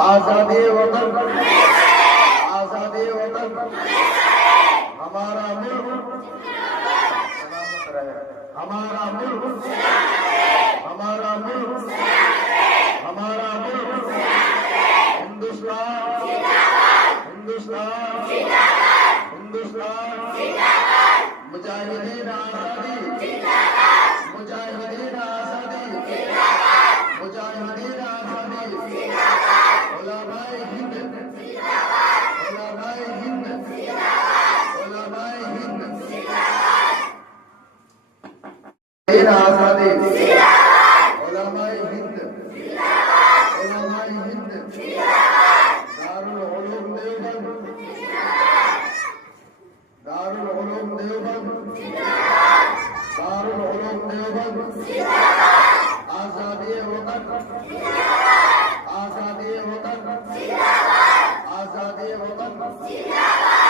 आजादी वतन, आजादी वतन, हमारा मुल्क सलामत रहे, हमारा मुल्क, हमारा मुल्क, हमारा मुल्क, हिंदुस्तान, हिंदुस्तान, हिंदुस्तान, मुजाहिदीन आजादी, मुजाहिदीन आजादी, मुजाहिदीन आजादी, उलमाए हिंद, उलमाए हिंद, उलमाए हिंद, आजादी, उलमाए हिंद, उलमाए हिंद, दारुल उलूम देवबंद, दारुल उलूम देवबंद, दारुल उलूम देवबंद, आजादी वतन, आजादी वतन, आजादी वतन।